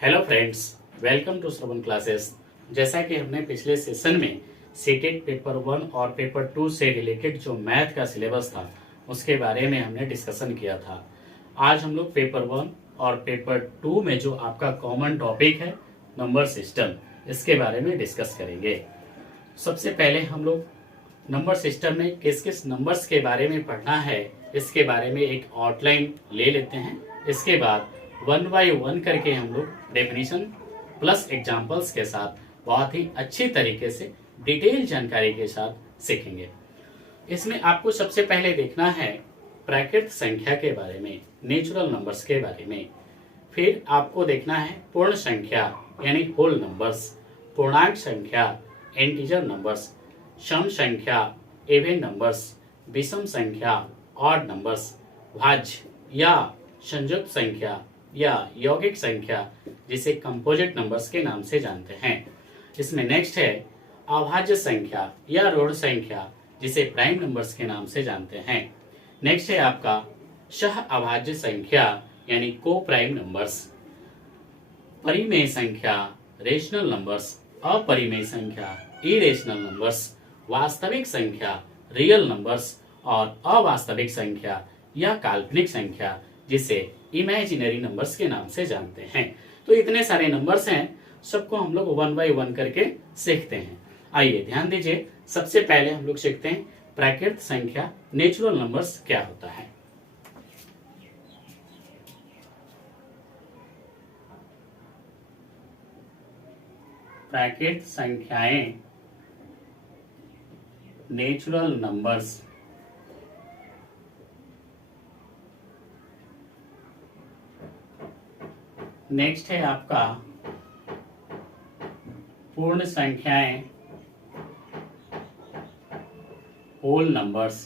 Hello friends, welcome to Shravan classes. जैसा कि हमने पिछले सेशन में सीटेट पेपर 1 और पेपर 2 से रिलेटेड जो मैथ का सिलेबस था उसके बारे में हमने डिस्कशन किया था। आज हम लोग पेपर 1 और पेपर 2 में जो आपका कॉमन टॉपिक है नंबर सिस्टम, इसके बारे में डिस्कस करेंगे। सबसे पहले हम लोग नंबर सिस्टम में किस किस नंबर्स के बारे में पढ़ना है इसके बारे में एक आउटलाइन ले लेते हैं। इसके बाद 1 बाय 1 करके हम लोग डेफिनेशन प्लस एग्जांपल्स के साथ बहुत ही अच्छी तरीके से डिटेल जानकारी के साथ सीखेंगे। इसमें आपको सबसे पहले देखना है प्राकृत संख्या के बारे में, नेचुरल नंबर्स के बारे में। फिर आपको देखना है पूर्ण संख्या यानी होल नंबर्स, पूर्णांक संख्या इंटीजर नंबर्स, सम संख्या इवन नंबर्स, विषम संख्या ऑड नंबर्स, भाज्य या संयुक्त संख्या या यौगिक संख्या जिसे कंपोजिट नंबर्स के नाम से जानते हैं। इसमें नेक्स्ट है अभाज्य संख्या या ऋण संख्या जिसे प्राइम नंबर्स के नाम से जानते हैं। नेक्स्ट है आपका सह अभाज्य संख्या यानी को प्राइम नंबर्स, परिमेय संख्या रेशनल नंबर्स, अपरिमेय संख्या इरेशनल नंबर्स, वास्तविक संख्या रियल नंबर्स और अवास्तविक संख्या या काल्पनिक संख्या जिसे इमेजिनरी नंबर्स के नाम से जानते हैं। तो इतने सारे नंबर्स हैं, सबको हम लोग 1 बाय 1 करके सीखते हैं। आइए ध्यान दीजिए, सबसे पहले हम लोग सीखते हैं प्राकृत संख्या नेचुरल नंबर्स क्या होता है। प्राकृत संख्याएं नेचुरल नंबर्स नेक्स्ट है आपका पूर्ण संख्याएं होल नंबर्स,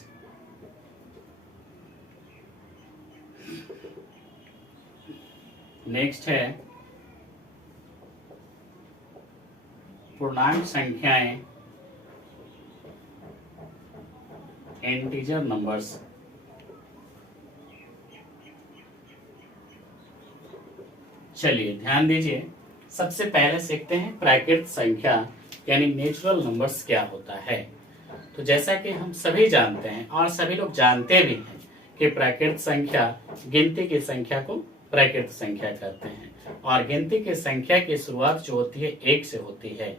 नेक्स्ट है पूर्णांक संख्याएं इंटीजर नंबर्स, चलिए ध्यान दीजिए, सबसे पहले सीखते हैं प्राकृत संख्या यानी नेचुरल नंबर्स क्या होता है। तो जैसा कि हम सभी जानते हैं और सभी लोग जानते भी हैं कि प्राकृत संख्या गिनती की संख्या को प्राकृत संख्या कहते हैं और गिनती की संख्या की शुरुआत जो होती है 1 से होती है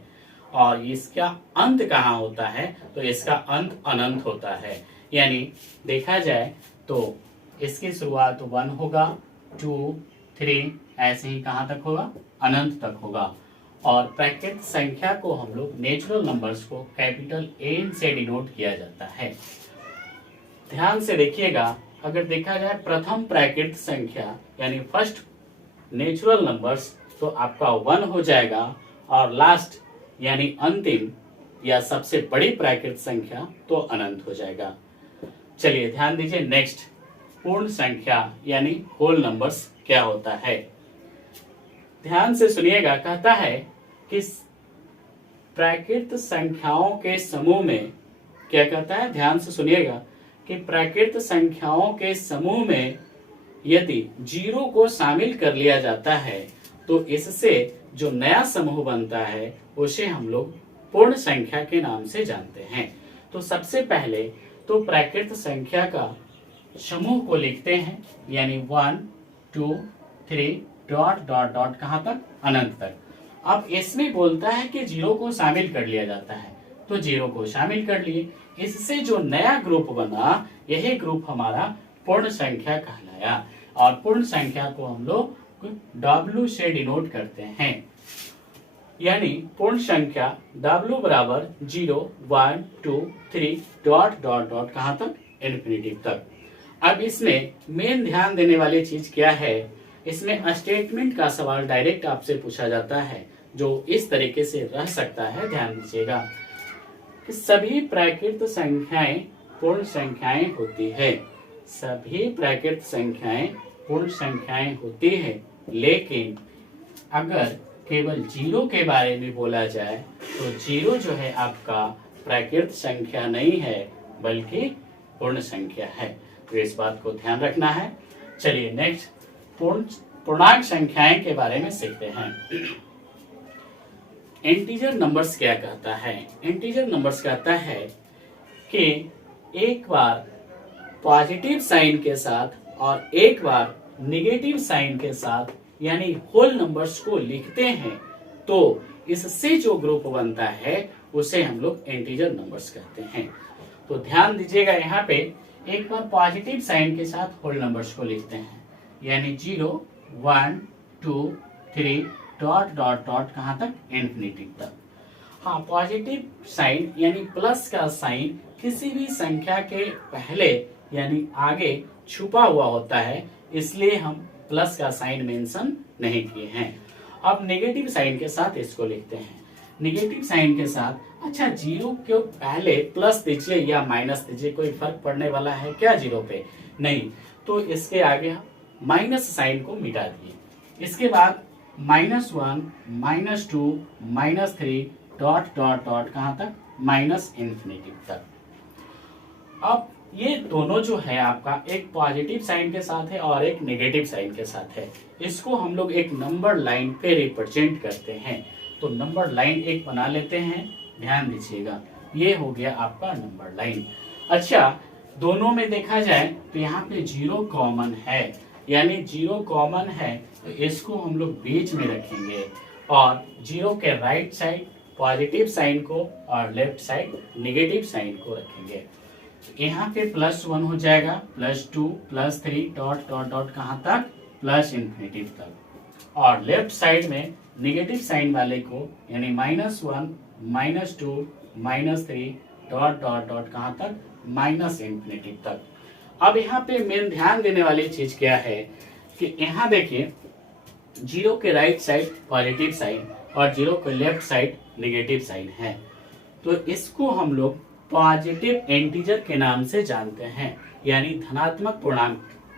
और इसका अंत कहाँ होता है, तो इसका अंत अनंत होता है। यानी देखा जाए तो इसकी शुरुआत 1 होगा, 2, 3 ऐसे ही कहाँ तक होगा, अनंत तक होगा। और प्राकृत संख्या को हम लोग नेचुरल नंबर्स को कैपिटल एन से डिनोट किया जाता है। ध्यान से देखिएगा, अगर देखा जाए प्रथम प्राकृत संख्या यानी फर्स्ट नेचुरल नंबर्स तो आपका 1 हो जाएगा और लास्ट यानी अंतिम या सबसे बड़ी प्राकृत संख्या तो अनंत हो जाएगा। चलिए ध्यान दीजिए, नेक्स्ट पूर्ण संख्या यानी होल नंबर्स क्या होता है। ध्यान से सुनिएगा, कहता है कि प्राकृत संख्याओं के समूह में क्या कहता है, ध्यान से सुनिएगा कि प्राकृत संख्याओं के समूह में यदि 0 को शामिल कर लिया जाता है तो इससे जो नया समूह बनता है उसे हम लोग पूर्ण संख्या के नाम से जानते हैं। तो सबसे पहले तो प्राकृत संख्या का समूह को लिखते हैं यानी 1, 2, 3 डॉट डॉट डॉट कहां तक, अनंत तक। अब इसमें बोलता है कि 0 को शामिल कर लिया जाता है, तो 0 को शामिल कर लिए, इससे जो नया ग्रुप बना यही ग्रुप हमारा पूर्ण संख्या कहलाया और पूर्ण संख्या को हम लोग W से डिनोट करते हैं। यानी पूर्ण संख्या W बराबर 0, 1, 2, 3 डॉट डॉट डॉट कहां तक, इन्फिनिटी तक। अब इसमें मेन ध्यान देने वाली चीज क्या है, इसमें स्टेटमेंट का सवाल डायरेक्ट आपसे पूछा जाता है जो इस तरीके से रह सकता है। ध्यान दीजिएगा कि सभी प्राकृत संख्याएं पूर्ण संख्याएं होती है, सभी प्राकृत संख्याएं पूर्ण संख्याएं होती है, लेकिन अगर केवल 0 के बारे में बोला जाए तो 0 जो है आपका प्राकृत संख्या नहीं है बल्कि पूर्ण संख्या है। तो इस बात को ध्यान रखना है। चलिए नेक्स्ट, पूर्ण पूर्णांक संख्याएं के बारे में सीखते हैं। इंटीजर नंबर्स क्या कहता है? इंटीजर नंबर्स कहता है कि एक बार पॉजिटिव साइन के साथ और एक बार निगेटिव साइन के साथ यानी होल नंबर्स को लिखते हैं तो इससे जो ग्रुप बनता है उसे हम लोग इंटीजर नंबर्स कहते हैं। तो ध्यान दीजिएगा, यहाँ पे एक बार पॉजिटिव साइन के साथ होल नंबर्स को लिखते हैं यानी 0 1 2 3 डॉट डॉट डॉट कहाँ तक? इन्फिनिटी तक। हाँ, पॉजिटिव साइन यानी प्लस का साइन किसी भी संख्या के पहले यानी आगे छुपा हुआ होता है, इसलिए हम प्लस का साइन मेंशन नहीं किए हैं। अब नेगेटिव साइन के साथ इसको लिखते हैं। नेगेटिव साइन के साथ, अच्छा 0 के पहले प्लस दीजिए या माइनस दीजिए, कोई फर्क पड़ने वाला है क्या 0 पे? नहीं, तो इसके आगे हम माइनस साइन को मिटा दिए। इसके बाद -1 -2 -3 डॉट डॉट डॉट कहाँ तक? माइनस इन्फिनिटी तक। अब ये दोनों जो है आपका एक पॉजिटिव साइन के साथ है और एक नेगेटिव साइन के साथ है, इसको हम लोग एक नंबर लाइन पे रिप्रेजेंट करते हैं। तो नंबर लाइन एक बना लेते हैं, ध्यान दीजिएगा, ये हो गया आपका नंबर लाइन। अच्छा, दोनों में देखा जाए तो यहाँ पे 0 कॉमन है, यानी 0 कॉमन है तो इसको हम लोग बीच में रखेंगे और 0 के राइट साइड पॉजिटिव साइन को और लेफ्ट साइड नेगेटिव साइन को रखेंगे। यहाँ पे +1 हो जाएगा, +2 +3 डॉट डॉट डॉट कहाँ तक? प्लस इन्फिनिटी तक। और लेफ्ट साइड में नेगेटिव साइन वाले को यानी -1 -2 -3 डॉट डॉट डॉट कहाँ तक? माइनस इन्फिनिटी तक। अब यहाँ पे मेन ध्यान देने वाली चीज क्या है कि यहाँ देखिए 0 के राइट साइड पॉजिटिव साइन और 0 के लेफ्ट साइड नेगेटिव साइन है, तो इसको हम लोग पॉजिटिव इंटीजर के नाम से जानते हैं, यानी धनात्मक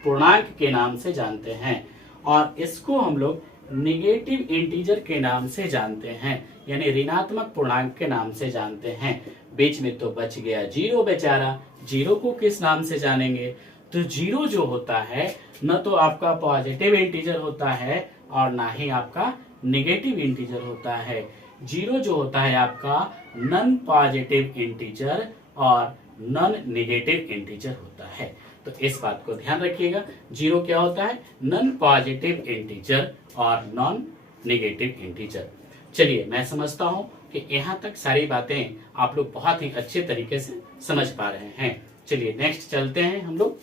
पूर्णांक के नाम से जानते हैं। और इसको हम लोग निगेटिव इंटीजर के नाम से जानते हैं, यानी ऋणात्मक पूर्णांक के नाम से जानते हैं। बीच में तो बच गया 0 बेचारा, 0 को किस नाम से जानेंगे? तो 0 जो होता है न तो आपका पॉजिटिव इंटीजर होता है और ना ही आपका निगेटिव इंटीजर होता है। 0 जो होता है आपका नॉन पॉजिटिव इंटीजर और नॉन नेगेटिव इंटीजर होता है। तो इस बात को ध्यान रखिएगा, 0 क्या होता है? नॉन पॉजिटिव इंटीजर और नॉन नेगेटिव इंटीजर। चलिए, मैं समझता हूँ कि यहाँ तक सारी बातें आप लोग बहुत ही अच्छे तरीके से समझ पा रहे हैं। चलिए नेक्स्ट चलते हैं हम लोग।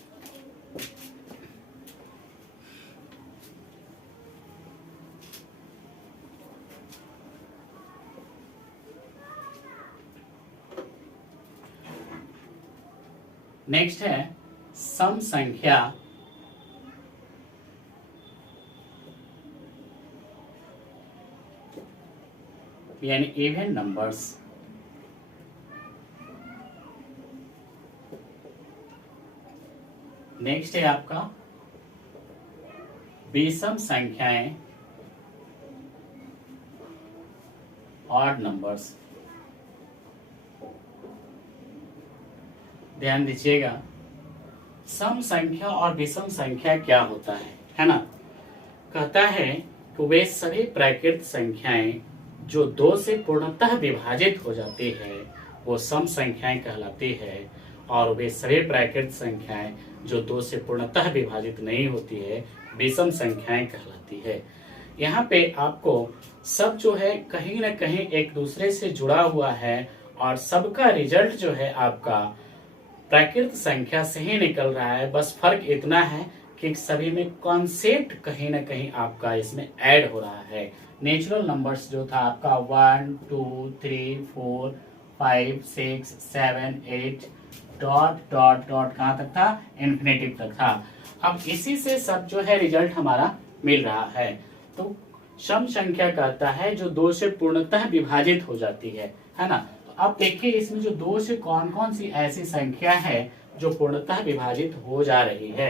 नेक्स्ट है सम संख्या यानी इवन नंबर्स। नेक्स्ट है आपका विषम संख्याएं ऑड नंबर्स। ध्यान दीजिएगा, सम संख्या और विषम संख्या क्या होता है ना? कहता है कि वे सभी प्राकृत संख्याएं जो 2 से पूर्णतः विभाजित हो जाती है वो सम संख्याएं कहलाती है, और वे सभी प्राकृत संख्याएं जो 2 से पूर्णतः विभाजित नहीं होती है विषम संख्याएं कहलाती है। यहाँ पे आपको सब जो है कहीं ना कहीं एक दूसरे से जुड़ा हुआ है और सबका रिजल्ट जो है आपका प्राकृत संख्या से ही निकल रहा है। बस फर्क इतना है कि सभी में कॉन्सेप्ट कहीं ना कहीं आपका इसमें ऐड हो रहा है। नेचुरल नंबर्स जो था आपका 1 2 3 4 5 6 7 8 डॉट डॉट डॉट कहाँ तक था? इन्फिनिटिव तक था। अब इसी से सब जो है रिजल्ट हमारा मिल रहा है। तो सम संख्या कहता है जो 2 से पूर्णतः विभाजित हो जाती है ना? तो अब देखिए इसमें जो 2 से कौन कौन सी ऐसी संख्या है जो पूर्णतः विभाजित हो जा रही है।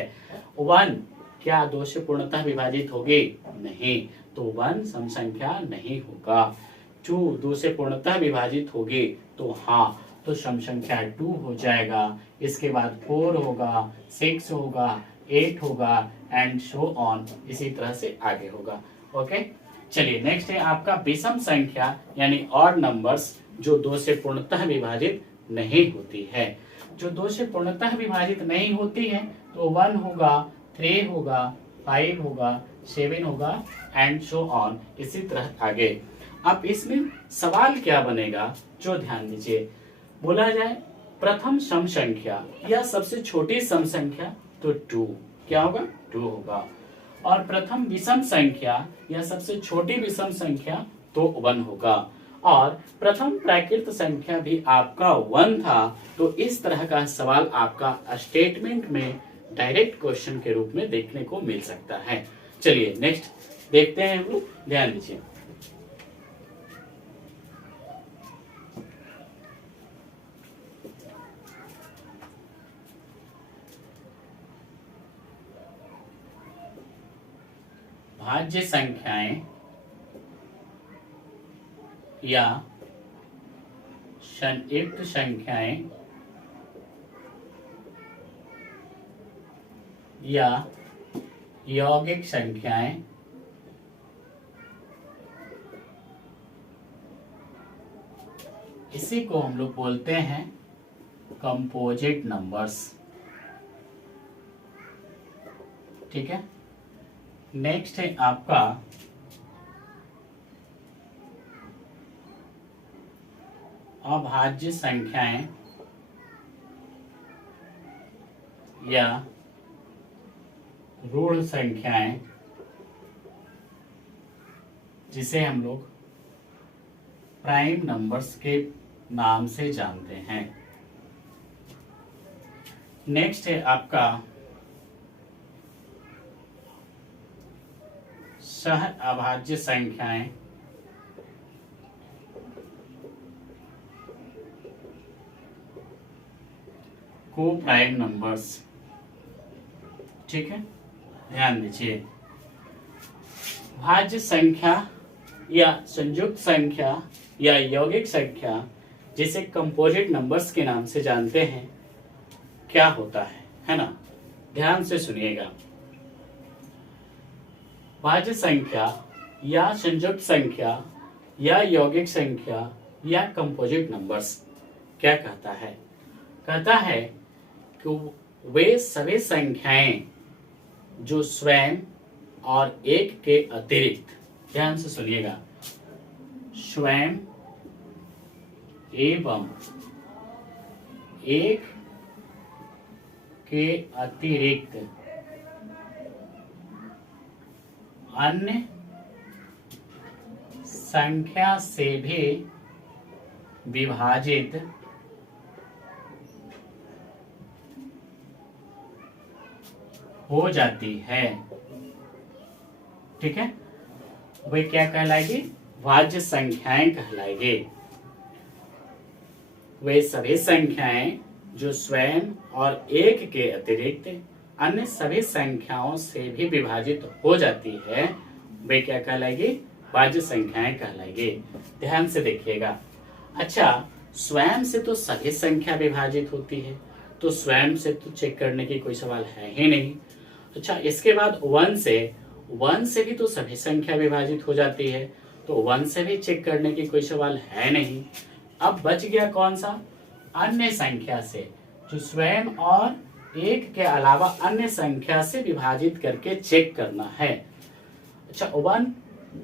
1 क्या 2 से पूर्णतः विभाजित होगी? नहीं, तो 1 सम संख्या नहीं होगा। 2 2 से पूर्णतः विभाजित होगी तो हाँ, तो सम संख्या 2 हो जाएगा। इसके बाद 4 होगा, 6 होगा, 8 होगा, एंड शो ऑन, इसी तरह से आगे होगा। ओके, चलिए नेक्स्ट है आपका विषम संख्या यानी ऑड नंबर्स जो 2 से पूर्णतः विभाजित नहीं होती है। जो 2 से पूर्णतः विभाजित नहीं होती है तो 1 होगा, 3 होगा, 5 होगा, 7 होगा एंड शो ऑन, इसी तरह आगे। अब इसमें सवाल क्या बनेगा, जो ध्यान दीजिए, बोला जाए प्रथम सम संख्या या सबसे छोटी सम संख्या तो 2, क्या होगा, 2 होगा। और प्रथम विषम संख्या या सबसे छोटी विषम संख्या तो 1 होगा। और प्रथम प्राकृत संख्या भी आपका 1 था, तो इस तरह का सवाल आपका स्टेटमेंट में डायरेक्ट क्वेश्चन के रूप में देखने को मिल सकता है। चलिए नेक्स्ट देखते हैं हम लोग, ध्यान दीजिए। भाज्य संख्याएं या संयुक्त संख्याएं या यौगिक संख्याएं इसी को हम लोग बोलते हैं कंपोजिट नंबर्स। ठीक है, नेक्स्ट है आपका अभाज्य संख्याएं या ऋण संख्याएं, जिसे हम लोग प्राइम नंबर्स के नाम से जानते हैं। नेक्स्ट है आपका सह अभाज्य संख्याएं को प्राइम नंबर्स। ठीक है, ध्यान दीजिए, भाज्य संख्या या संयुक्त संख्या या यौगिक संख्या जिसे कंपोजिट नंबर्स के नाम से जानते हैं, क्या होता है ना, ध्यान से सुनिएगा। भाज्य संख्या या संयुक्त संख्या या यौगिक संख्या या कंपोजिट नंबर्स क्या कहता है, कहता है कि वे सभी संख्याएं जो स्वयं और एक के अतिरिक्त, ध्यान से सुनिएगा, स्वयं एवं एक के अतिरिक्त अन्य संख्या से भी विभाजित हो जाती है। ठीक है, वे क्या कहलाएगी, भाज्य संख्याएं कहलाएगी। वे सभी संख्याएं जो स्वयं और एक के अतिरिक्त अन्य सभी संख्याओं से भी विभाजित हो जाती है, वे क्या कहलाएगी, भाज्य संख्याएं कहलाएगी। ध्यान से देखिएगा। अच्छा, स्वयं से तो सभी संख्या विभाजित होती है, तो स्वयं से तो चेक करने की कोई सवाल है ही नहीं। अच्छा, इसके बाद 1 से भी तो सभी संख्या विभाजित हो जाती है, तो 1 से भी चेक करने की कोई सवाल है नहीं। अब बच गया कौन सा, अन्य संख्या से, जो स्वयं और एक के अलावा अन्य संख्या से विभाजित करके चेक करना है। अच्छा, 1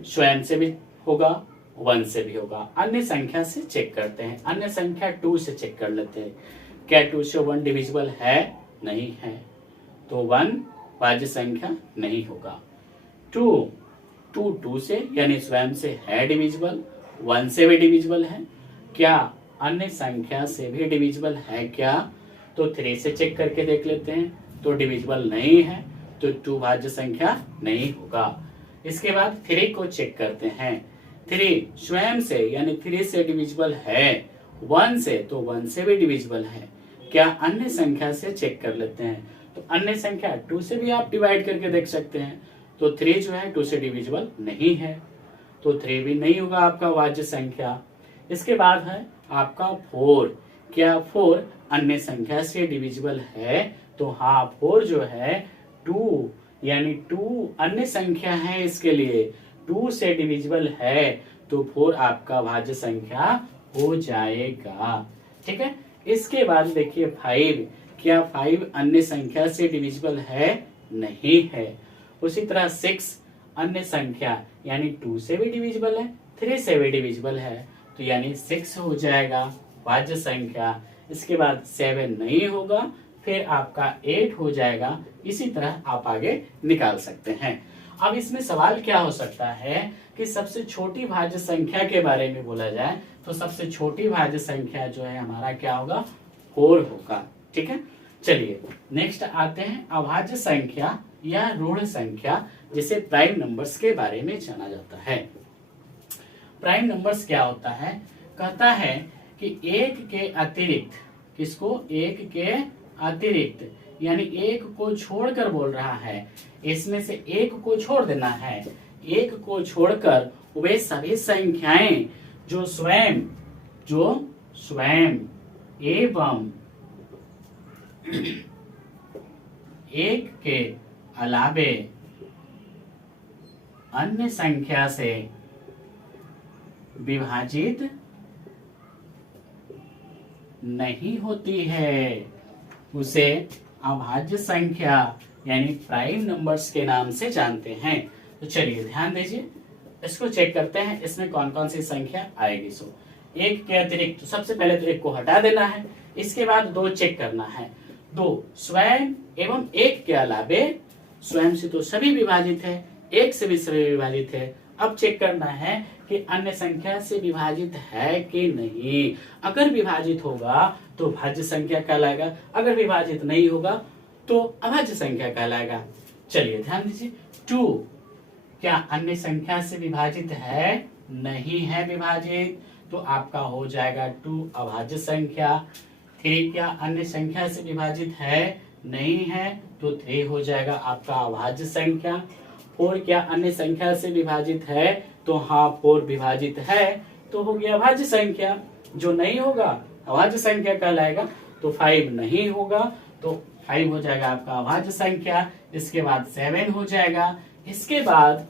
स्वयं से भी होगा, 1 से भी होगा, अन्य संख्या से चेक करते हैं। अन्य संख्या 2 से चेक कर लेते हैं, क्या 2 से 1 डिविजिबल है, नहीं है, तो 1 भाज्य संख्या नहीं होगा। 2 से यानी स्वयं से है डिविजिबल, 1 से भी डिविजिबल है, क्या अन्य संख्या से भी डिविजिबल है क्या, तो 3 से चेक करके देख लेते हैं, तो डिविजिबल नहीं है, तो 2 भाज्य संख्या नहीं होगा। इसके बाद 3 को चेक करते हैं, 3 स्वयं से यानी 3 से डिविजिबल है, 1 से तो 1 से भी डिविजिबल है, क्या अन्य संख्या से चेक कर लेते हैं, तो अन्य संख्या 2 से भी आप डिवाइड करके देख सकते हैं, तो 3 जो है 2 से डिविजिबल नहीं है, तो 3 भी नहीं होगा आपका भाज्य संख्या। इसके बाद है आपका 4, क्या 4 अन्य संख्या से डिविजिबल है, तो हाँ 4 जो है 2 यानी 2 अन्य संख्या है, इसके लिए 2 से डिविजिबल है तो 4 आपका भाज्य संख्या हो जाएगा। ठीक है। इसके बाद देखिए 5, क्या 5 अन्य संख्या से डिविजिबल है? नहीं है। उसी तरह 6 अन्य संख्या यानी 2 से भी डिविजिबल है, 3 से भी डिविजिबल है, तो यानी 6 हो जाएगा भाज्य संख्या। इसके बाद 7 नहीं होगा, फिर आपका 8 हो जाएगा। इसी तरह आप आगे निकाल सकते हैं। अब इसमें सवाल क्या हो सकता है कि सबसे छोटी भाज्य संख्या के बारे में बोला जाए तो सबसे छोटी भाज्य संख्या जो है हमारा क्या होगा? 4 होगा। ठीक है। चलिए नेक्स्ट आते हैं अभाज्य संख्या या ऋण संख्या, जिसे प्राइम नंबर्स के बारे में जाना जाता है। प्राइम नंबर्स क्या होता है? कहता है कि एक के अतिरिक्त, किसको? एक के अतिरिक्त यानी एक को छोड़कर बोल रहा है, इसमें से एक को छोड़ देना है। एक को छोड़कर वे सभी संख्याएं जो स्वयं एवं एक के अलावे अन्य संख्या से विभाजित नहीं होती है, उसे अभाज्य संख्या यानी प्राइम नंबर्स के नाम से जानते हैं। तो चलिए ध्यान दीजिए, इसको चेक करते हैं इसमें कौन कौन सी संख्या आएगी। सो एक के अतिरिक्त, तो सबसे पहले तो एक को हटा देना है। इसके बाद 2 चेक करना है। 2 स्वयं एवं एक के अलावे, स्वयं से तो सभी विभाजित है, एक से भी सभी विभाजित है। अब चेक करना है कि अन्य संख्या से विभाजित है कि नहीं। अगर विभाजित होगा तो भाज्य संख्या कहलाएगा, अगर विभाजित नहीं होगा तो अभाज्य संख्या कहलाएगा। चलिए ध्यान दीजिए, 2 क्या अन्य संख्या से विभाजित है? नहीं है विभाजित, तो आपका हो जाएगा 2 अभाज्य संख्या। 3 क्या अन्य संख्या से विभाजित है? नहीं है, तो 3 हो जाएगा आपका अभाज्य संख्या। 4 क्या अन्य संख्या से विभाजित है? तो हाँ 4 विभाजित है, तो हो गया भाज्य संख्या। जो नहीं होगा अभाज्य संख्या कहलाएगा। तो 5 नहीं होगा, तो 5 हो जाएगा आपका अभाज्य संख्या। इसके बाद 7 हो जाएगा। इसके बाद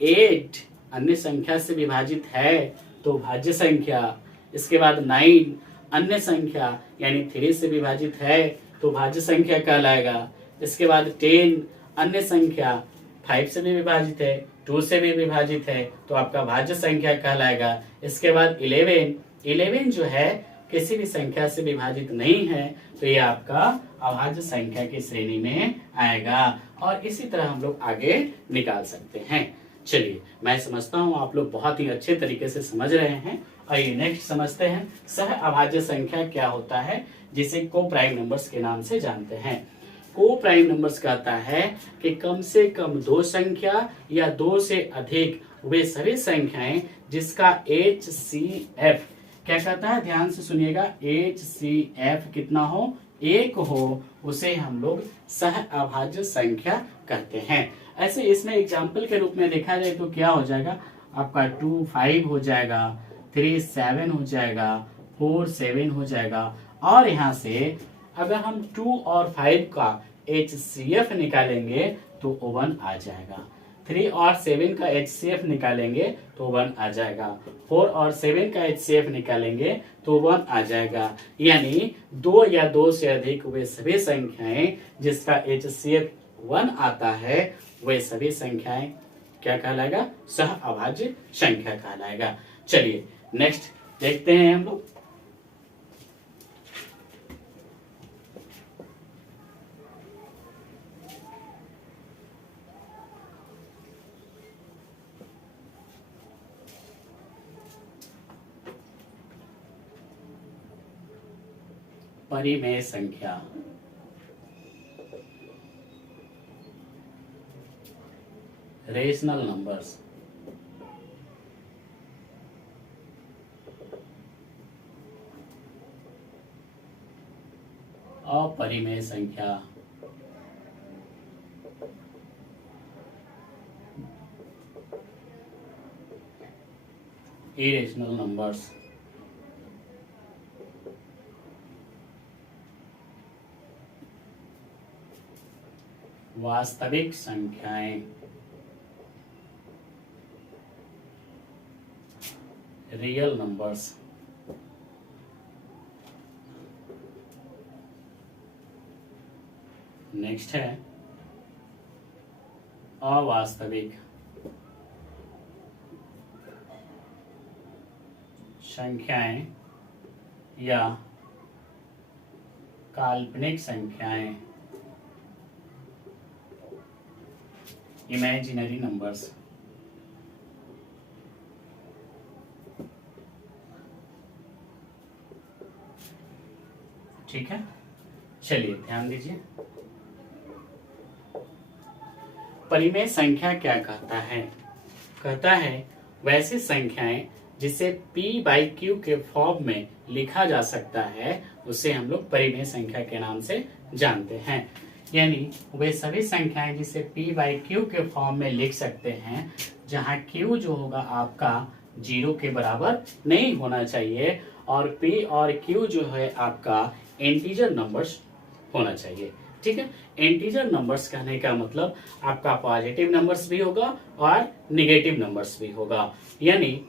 8 अन्य संख्या से विभाजित है, तो भाज्य संख्या। इसके बाद 9 अन्य संख्या यानी 3 से विभाजित है, तो भाज्य संख्या कहलाएगा। इसके बाद 10 अन्य संख्या 5 से भी विभाजित है, 2 से भी विभाजित है, तो आपका भाज्य संख्या कहलाएगा। इसके बाद 11 जो है किसी भी संख्या से विभाजित नहीं है, तो ये आपका अभाज्य संख्या की श्रेणी में आएगा। और इसी तरह हम लोग आगे निकाल सकते हैं। चलिए मैं समझता हूँ आप लोग बहुत ही अच्छे तरीके से समझ रहे हैं। आइए नेक्स्ट समझते हैं सह अभाज्य संख्या क्या होता है, जिसे को प्राइम नंबर्स के नाम से जानते हैं। को प्राइम नंबर्स कहता है कि कम से कम 2 संख्या या 2 से अधिक वे सभी संख्याएं जिसका HCF क्या कहता है, ध्यान से सुनिएगा, HCF कितना हो? 1 हो, उसे हम लोग सह अभाज्य संख्या कहते हैं। ऐसे इसमें एग्जाम्पल के रूप में देखा जाए तो क्या हो जाएगा आपका 2 5 हो जाएगा, 3 7 हो जाएगा, 4 7 हो जाएगा। और यहाँ से अगर हम 2 और 5 का HCF निकालेंगे तो 1 आ जाएगा। 3 और 7 का HCF निकालेंगे तो 1 आ जाएगा। 4 और 7 का HCF निकालेंगे तो 1 आ जाएगा। यानी 2 या 2 से अधिक वे सभी संख्याएं जिसका HCF 1 आता है, वे सभी संख्याएं क्या कहलाएगा? सह अभाज्य संख्या कहलाएगा। चलिए नेक्स्ट देखते हैं हम लोग। परिमेय संख्या। Rational numbers. अपरिमेय संख्या। Irrational numbers. वास्तविक संख्याएं, रियल नंबर्स। नेक्स्ट है अवास्तविक संख्याएं या काल्पनिक संख्याएं, इमेजिनरी नंबर्स। ठीक है, चलिए ध्यान दीजिए। परिमेय संख्या क्या कहता है? कहता है वैसी संख्याएं जिसे p बाई क्यू के फॉर्म में लिखा जा सकता है उसे हम लोग परिमेय संख्या के नाम से जानते हैं। यानी वे सभी संख्याएं जिसे p बाई क्यू के फॉर्म में लिख सकते हैं, जहां q जो होगा आपका 0 के बराबर नहीं होना चाहिए और p और q जो है आपका इंटीजर नंबर्स होना चाहिए। ठीक है, इंटीजर नंबर्स कहने का मतलब आपका पॉजिटिव नंबर्स भी होगा और निगेटिव नंबर्स भी होगा। यानी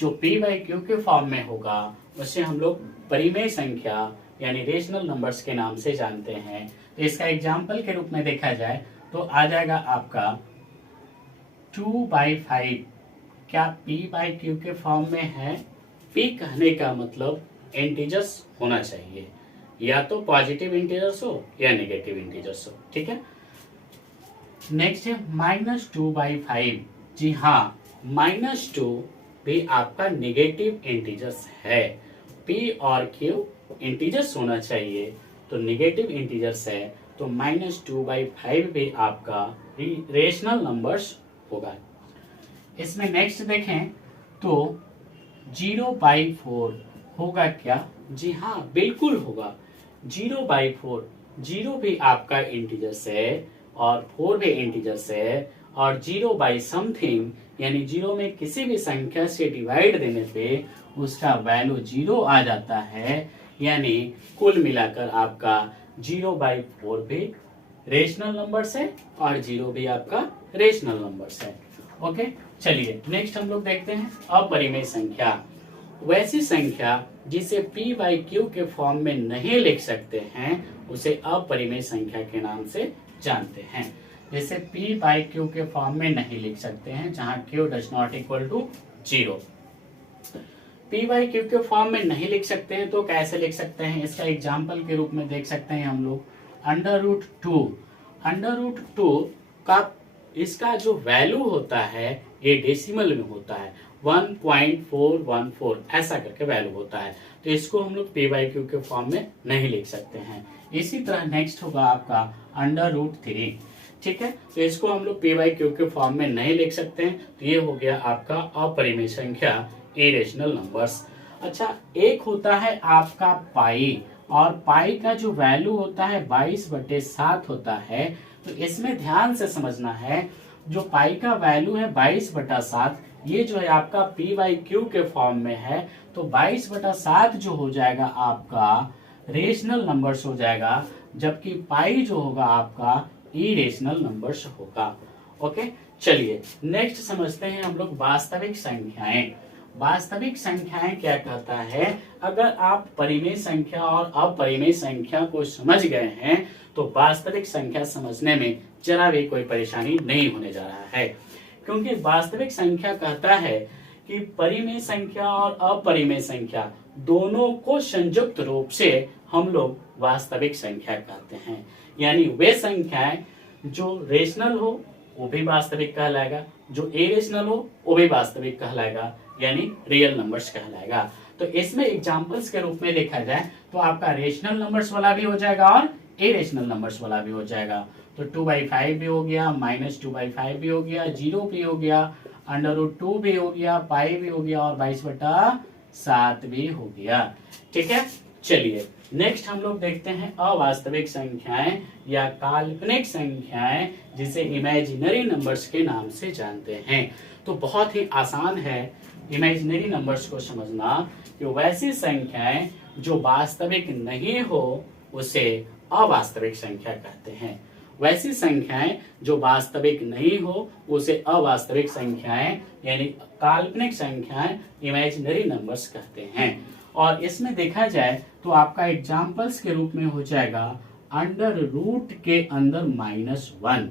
जो p बाई क्यू के फॉर्म में होगा उसे हम लोग परिमेय संख्या यानी रेशनल नंबर्स के नाम से जानते हैं। तो इसका एग्जाम्पल के रूप में देखा जाए तो आ जाएगा आपका 2/5। क्या p बाई क्यू के फॉर्म में है? p कहने का मतलब इंटीजर्स होना चाहिए, या तो पॉजिटिव इंटीजर्स हो या नेगेटिव इंटीजर्स हो। ठीक है, नेक्स्ट है -2/5। जी हाँ, -2 भी आपका नेगेटिव इंटीजर्स है। p और q इंटीजर्स होना चाहिए तो नेगेटिव इंटीजर्स है, तो -2/5 भी आपका रेशनल नंबर्स होगा। इसमें नेक्स्ट देखें तो 0/4 होगा क्या? जी हाँ, बिल्कुल होगा। 0/4, 0 भी आपका इंटीजर्स है और 4 भी इंटीजर्स है, और 0/समथिंग यानी 0 में किसी भी संख्या से डिवाइड देने पे उसका वैल्यू 0 आ जाता है। यानी कुल मिलाकर आपका 0/4 भी रेशनल नंबर्स है और 0 भी आपका रेशनल नंबर्स है। ओके, चलिए नेक्स्ट हम लोग देखते हैं अपरिमेय संख्या। वैसी संख्या जिसे p बाई क्यू के फॉर्म में नहीं लिख सकते हैं उसे अपरिमेय संख्या के नाम से जानते हैं। जैसे p बाई क्यू के फॉर्म में नहीं लिख सकते हैं, जहां q does not equal to 0। p by Q के फॉर्म में नहीं लिख सकते हैं तो कैसे लिख सकते हैं? इसका एग्जाम्पल के रूप में देख सकते हैं हम लोग √2। √2 का इसका जो वैल्यू होता है ये डेसिमल में होता है, 1.414 ऐसा करके वैल्यू होता है। तो इसको हम लोग p बाई क्यू के फॉर्म में नहीं लिख सकते हैं। इसी तरह नेक्स्ट होगा आपका √3। ठीक है, तो इसको हम लोग p बाई क्यू के फॉर्म में नहीं लिख सकते हैं, तो ये हो गया आपका अपरिमेय संख्या, इरेशनल नंबर्स। अच्छा, एक होता है आपका पाई, और पाई का जो वैल्यू होता है 22/7 होता है। तो इसमें ध्यान से समझना है, जो पाई का वैल्यू है 22/7, ये जो है आपका p बाई क्यू के फॉर्म में है, तो 22/7 जो हो जाएगा आपका रेशनल नंबर्स हो जाएगा, जबकि पाई जो होगा आपका इरेशनल नंबर्स होगा। ओके, चलिए नेक्स्ट समझते हैं हम लोग वास्तविक संख्याएं। वास्तविक संख्याएं क्या कहता है? अगर आप परिमेय संख्या और अपरिमेय संख्या को समझ गए हैं तो वास्तविक संख्या समझने में जरा भी कोई परेशानी नहीं होने जा रहा है, क्योंकि वास्तविक संख्या कहता है कि परिमेय संख्या और अपरिमेय संख्या दोनों को संयुक्त रूप से हम लोग वास्तविक संख्या कहते हैं। यानी वे संख्याएं जो रेशनल हो वो भी वास्तविक कहलाएगा, जो इरेशनल हो वो भी वास्तविक कहलाएगा, यानी रियल नंबर्स कहलाएगा। तो इसमें एग्जांपल्स के रूप में देखा जाए तो आपका रेशनल नंबर्स वाला भी हो जाएगा और इरेशनल नंबर्स वाला भी हो जाएगा। तो 2/5 भी हो गया, -2/5 भी हो गया, 0 भी हो गया, √2 भी हो गया, पाई भी हो गया और 22/7 भी हो गया। ठीक है, चलिए नेक्स्ट हम लोग देखते हैं अवास्तविक संख्याएं या काल्पनिक संख्याएं, जिसे इमेजिनरी नंबर्स के नाम से जानते हैं। तो बहुत ही आसान है इमेजिनरी नंबर्स को समझना, कि वैसी संख्याएं जो वास्तविक नहीं हो उसे अवास्तविक संख्या कहते हैं। वैसी संख्याएं जो वास्तविक नहीं हो उसे अवास्तविक संख्याएं यानी काल्पनिक संख्याएं, इमेजिनरी नंबर्स कहते हैं। और इसमें देखा जाए तो आपका एग्जाम्पल्स के रूप में हो जाएगा अंडर रूट के अंदर -1,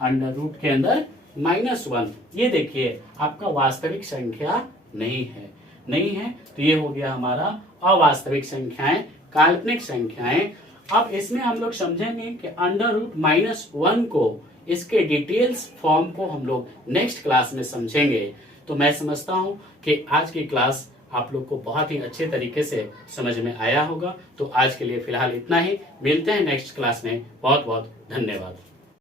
अंडर रूट के अंदर -1। ये देखिए आपका वास्तविक संख्या नहीं है, तो ये हो गया हमारा अवास्तविक संख्याएं, काल्पनिक संख्याएं। अब इसमें हम लोग समझेंगे कि अंडर रूट -1 को, इसके डिटेल्स फॉर्म को हम लोग नेक्स्ट क्लास में समझेंगे। तो मैं समझता हूं कि आज की क्लास आप लोग को बहुत ही अच्छे तरीके से समझ में आया होगा। तो आज के लिए फिलहाल इतना ही, मिलते हैं नेक्स्ट क्लास में। बहुत बहुत धन्यवाद।